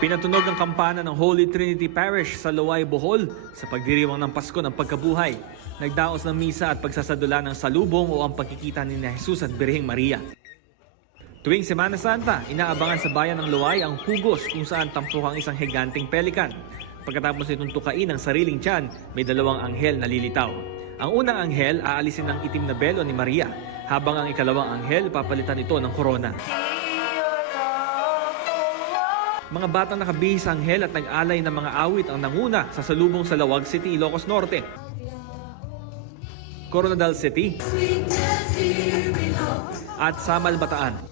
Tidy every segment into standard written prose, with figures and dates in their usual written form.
Pinatunog ang kampana ng Holy Trinity Parish sa Luway, Bohol sa pagdiriwang ng Pasko ng Pagkabuhay. Nagdaos ng misa at pagsasadula ng salubong o ang pagkikita ni Jesus at Birheng Maria. Tuwing Semana Santa, inaabangan sa bayan ng Luway ang hugos kung saan tampok ang isang higanting pelikan. Pagkatapos nitong tukain ang sariling tiyan, may dalawang anghel na lilitaw. Ang unang anghel aalisin ng itim na belo ni Maria, habang ang ikalawang anghel papalitan ito ng korona. Mga batang nakabihis sa anghel at nag-alay ng mga awit ang nanguna sa salubong sa Lawag City, Ilocos Norte, Coronadal City at Samal, Bataan.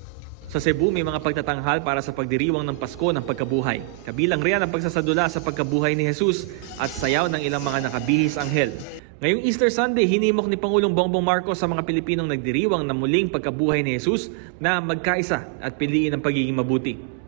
Sa Cebu, may mga pagtatanghal para sa pagdiriwang ng Pasko ng Pagkabuhay. Kabilang riyan ang pagsasadula sa pagkabuhay ni Jesus at sayaw ng ilang mga nakabihis anghel. Ngayong Easter Sunday, hinimok ni Pangulong Bongbong Marcos sa mga Pilipinong nagdiriwang na muling pagkabuhay ni Jesus na magkaisa at piliin ang pagiging mabuti.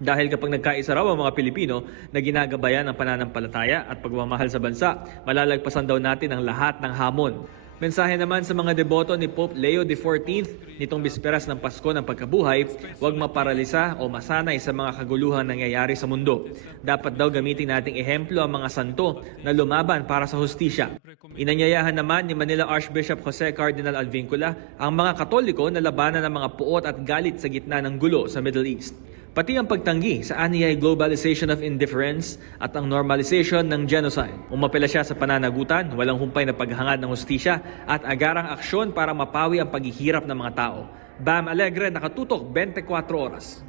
Dahil kapag nagkaisa raw ang mga Pilipino na ginagabayan ng pananampalataya at pagmamahal sa bansa, malalagpasan daw natin ang lahat ng hamon. Mensahe naman sa mga deboto ni Pope Leo XIV nitong bisperas ng Pasko ng Pagkabuhay, huwag maparalisa o masanay sa mga kaguluhan nangyayari sa mundo. Dapat daw gamitin nating ehemplo ang mga santo na lumaban para sa hustisya. Inanyayahan naman ni Manila Archbishop Jose Cardinal Advincula ang mga Katoliko na labanan ng mga puot at galit sa gitna ng gulo sa Middle East. Pati ang pagtanggi sa anyay globalization of indifference at ang normalization ng genocide. Umapela siya sa pananagutan, walang humpay na paghangad ng hustisya at agarang aksyon para mapawi ang paghihirap ng mga tao. Bam Alegre, nakatutok 24 oras.